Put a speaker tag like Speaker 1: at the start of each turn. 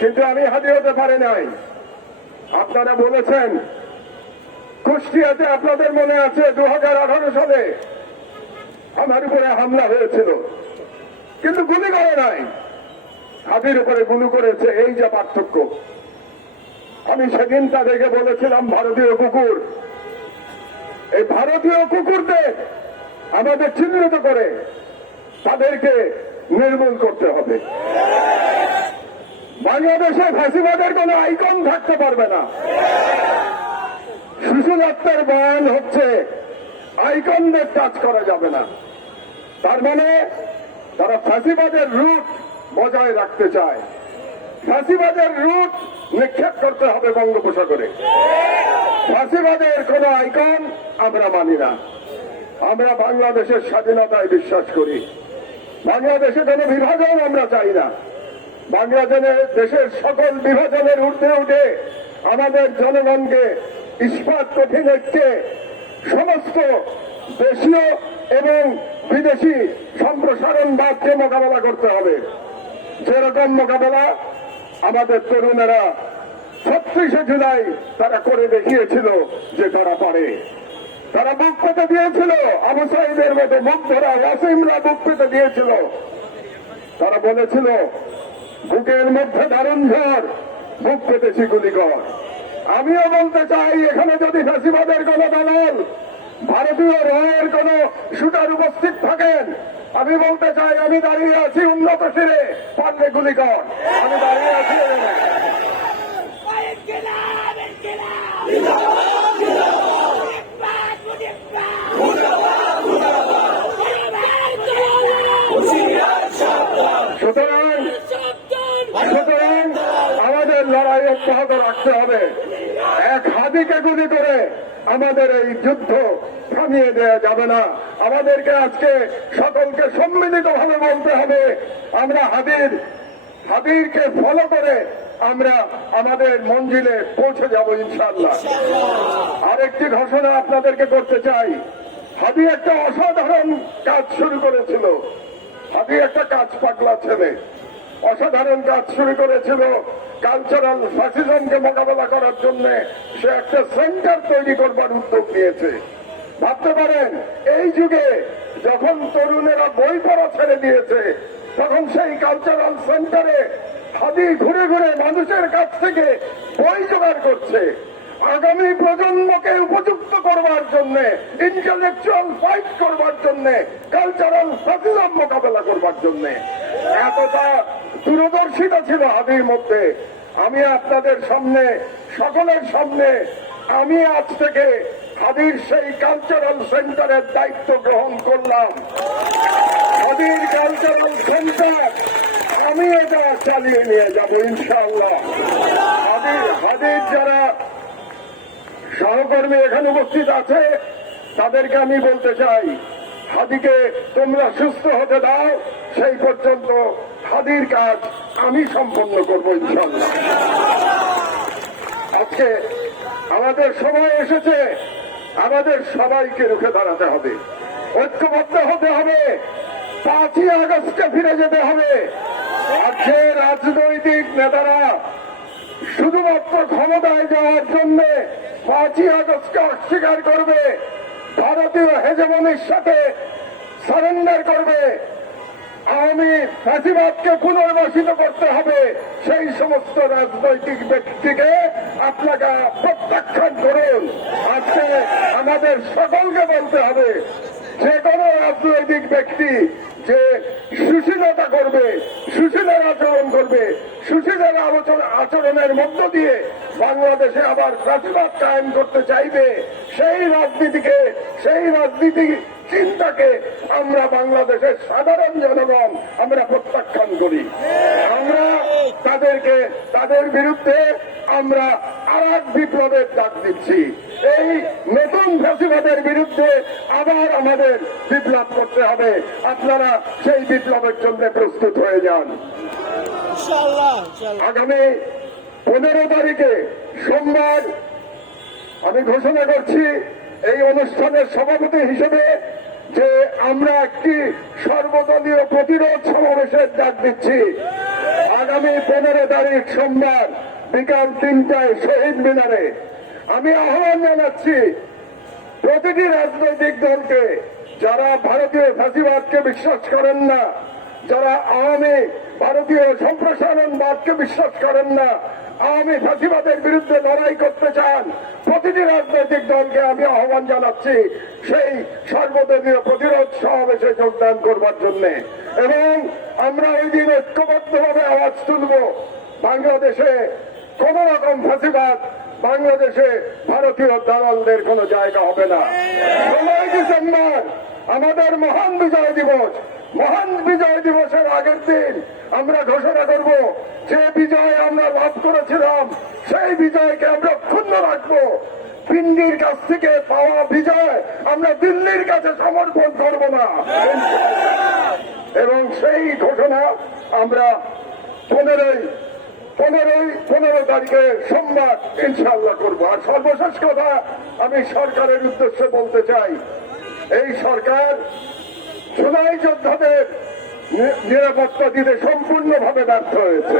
Speaker 1: কিন্তু আমি হাজির হতে পারি নাই। আপনারা বলেছেন, কুষ্টিয়াতে আপনাদের মনে আছে দু হাজার আঠারো সালে আমার উপরে হামলা হয়েছিল। কিন্তু গুলি করে নাই। হাতির উপরে গুলি করেছে, এই যে পার্থক্য। আমি সেদিন তাদেরকে বলেছিলাম, ভারতীয় কুকুর। এই ভারতীয় কুকুরদের আমাদের চিহ্নিত করে তাদেরকে নির্মূল করতে হবে। বাংলাদেশে ফাঁসিবাদের কোন আইকন থাকতে পারবে না। শিশু দত্তের বয়ান হচ্ছে, আইকনদের টাচ করা যাবে না। তার মানে তারা ফাঁসিবাদের রুট বজায় রাখতে চায়। ফাঁসিবাদের রুট নিক্ষেপ করতে হবে বঙ্গোপসাগরে। ফাঁসিবাদের কোন আইকন আমরা মানি না। আমরা বাংলাদেশের স্বাধীনতায় বিশ্বাস করি। বাংলাদেশে কোনো বিভাজন আমরা চাই না। বাংলাদেশের দেশের সকল বিভাজনের ঊর্ধ্বে উঠে আমাদের জনগণকে ইস্পাত কঠিন ঐক্যে সমস্ত দেশীয় এবং বিদেশি সম্প্রসারণবাদকে মোকাবেলা করতে হবে। যেরকম মোকাবেলা আমাদের তরুণেরা ছত্রিশে জুলাই তারা করে দেখিয়েছিল যে তারা পারে। তারা বুক পেতে দিয়েছিল, আবু সাইদের মতো মুখ ধরা ওয়াসিমরা বুক পেতে দিয়েছিল। তারা বলেছিল বুকের মধ্যে দারুণ ঝড় বুক পেতেছি গুলিগড় আমিও বলতে চাই, এখানে যদি ফ্যাসিবাদের কোন দলন ভারতীয় রয়ের কোন শুটার উপস্থিত থাকেন, আমি বলতে চাই, আমি দাঁড়িয়ে আছি উন্নত শিরে, পারলে গুলি কর। আমি দাঁড়িয়ে আছি সুতরাং অব্যাহত রাখতে হবে। এক হাদিকে গুলি করে আমাদের এই যুদ্ধ থামিয়ে দেওয়া যাবে না। আমাদেরকে আজকে সকলকে সম্মিলিত ভাবে বলতে হবে, আমরা হাদির হাদিরকে ফলো করে আমরা আমাদের মঞ্জিলে পৌঁছে যাব ইনশাল্লাহ আরেকটি ঘোষণা আপনাদেরকে করতে চাই। হাদি একটা অসাধারণ কাজ শুরু করেছিল। হাদি একটা কাজ পাগলা ছেলে। অসাধারণ কাজ শুরু করেছিল। কালচারাল ফ্যাসিজমকে মোকাবেলা করার জন্য সে একটা সেন্টার তৈরি করবার উদ্যোগ নিয়েছে। ভাবতে পারেন, এই যুগে যখন তরুণেরা বই পড়া ছেড়ে দিয়েছে, তখন সেই কালচারাল সেন্টারে হাদি ঘুরে ঘুরে মানুষের কাছ থেকে বই জোগাড় করছে। আগামী প্রজন্মকে উপযুক্ত করবার জন্য ইন্টেলেকচুয়াল ফাইট করবার জন্য কালচারাল ফ্যাসিজম মোকাবেলা করবার জন্য। এতটা দূরদর্শিতা ছিল হাদির মধ্যে। আমি আপনাদের সামনে, সকলের সামনে, আমি আজ থেকে হাদির সেই কালচারাল সেন্টারের দায়িত্ব গ্রহণ করলাম। হাদির কালচারাল সেন্টার আমি এটা চালিয়ে নিয়ে যাব ইনশাআল্লাহ। হাদির হাদির যারা সহকর্মী এখানে উপস্থিত আছে, তাদেরকে আমি বলতে চাই হাদিকে তোমরা সুস্থ হতে দাও, সেই পর্যন্ত হাদির কাজ আমি সম্পন্ন করব ইনশাল্লাহ আজকে আমাদের সময় এসেছে, আমাদের সবাইকে রুখে দাঁড়াতে হবে। ঐক্যবদ্ধ হতে হবে, পাঁচই আগস্টে ফিরে যেতে হবে। আজকে রাজনৈতিক নেতারা শুধুমাত্র ক্ষমতায় যাওয়ার জন্য পাঁচই আগস্টকে অস্বীকার করবে, ভারতীয় হেজমনির সাথে সারেন্ডার করবে। আওয়ামী ফাঁসিবাদকে পুনর্বাসিত করতে হবে। সেই সমস্ত রাজনৈতিক ব্যক্তিকে আপনাকে প্রত্যাখ্যান করুন। আজকে আমাদের সকলকে বলতে হবে, যে কোনো রাজনৈতিক ব্যক্তি যে সুশীলতা করবে, সুশীলের আচরণ করবে, সুশীলের আচরণের মধ্য দিয়ে বাংলাদেশে আবার প্রাতিবাদ কায়েম করতে চাইবে সেই রাজনীতিকে সেই রাজনীতি চিন্তাকে আমরা বাংলাদেশের সাধারণ জনগণ আমরা প্রত্যাখ্যান করি। আমরা তাদেরকে তাদের বিরুদ্ধে আমরা আর এক বিপ্লবের ডাক দিচ্ছি। এই নতুন ফ্যাসিবাদের বিরুদ্ধে আবার আমাদের বিপ্লব করতে হবে। আপনারা সেই বিপ্লবের জন্য প্রস্তুত হয়ে যান। আগামী পনেরো তারিখে সোমবার আমি ঘোষণা করছি, এই অনুষ্ঠানের সভাপতি হিসেবে যে আমরা একটি সর্বদলীয় প্রতিরোধ সমাবেশের ডাক দিচ্ছি। আগামী পনেরো তারিখ সোমবার বিকাল তিনটায় শহীদ মিনারে আমি আহ্বান জানাচ্ছি প্রতিটি রাজনৈতিক দলকে, যারা ভারতীয় ফাঁসিবাদকে বিশ্বাস করেন না, যারা আওয়ামী ভারতীয় সম্প্রসারণবাদকে বিশ্বাস করেন না আওয়ামী ফাঁসিবাদের বিরুদ্ধে লড়াই করতে চান প্রতিটি রাজনৈতিক দলকে আমি আহ্বান জানাচ্ছি সেই সর্বদলীয় প্রতিরোধ সমাবেশে যোগদান করবার জন্য। এবং আমরা ওই দিন ঐক্যবদ্ধভাবে আওয়াজ তুলব, বাংলাদেশে কোন রকম ফাঁসিবাদ বাংলাদেশে ভারতীয় দালালদের কোনো জায়গা হবে না। ষোলোই ডিসেম্বর, আমাদের মহান বিজয় দিবস। মহান বিজয় দিবসের আগের দিন আমরা ঘোষণা করব, যে বিজয় আমরা লাভ করেছিলাম, সেই বিজয়কে আমরা ক্ষুণ্ণ রাখব। পিন্ডির কাছ থেকে পাওয়া বিজয় আমরা দিল্লির কাছে সমর্পণ করব না। এবং সেই ঘোষণা আমরা পনেরোই পনেরোই, পনেরো তারিখে সোমবার ইনশাল্লাহ করব। আর সর্বশেষ কথা আমি সরকারের উদ্দেশ্যে বলতে চাই। এই সরকার জুলাই যোদ্ধাদের নিরাপত্তা দিতে সম্পূর্ণভাবে ব্যর্থ হয়েছে।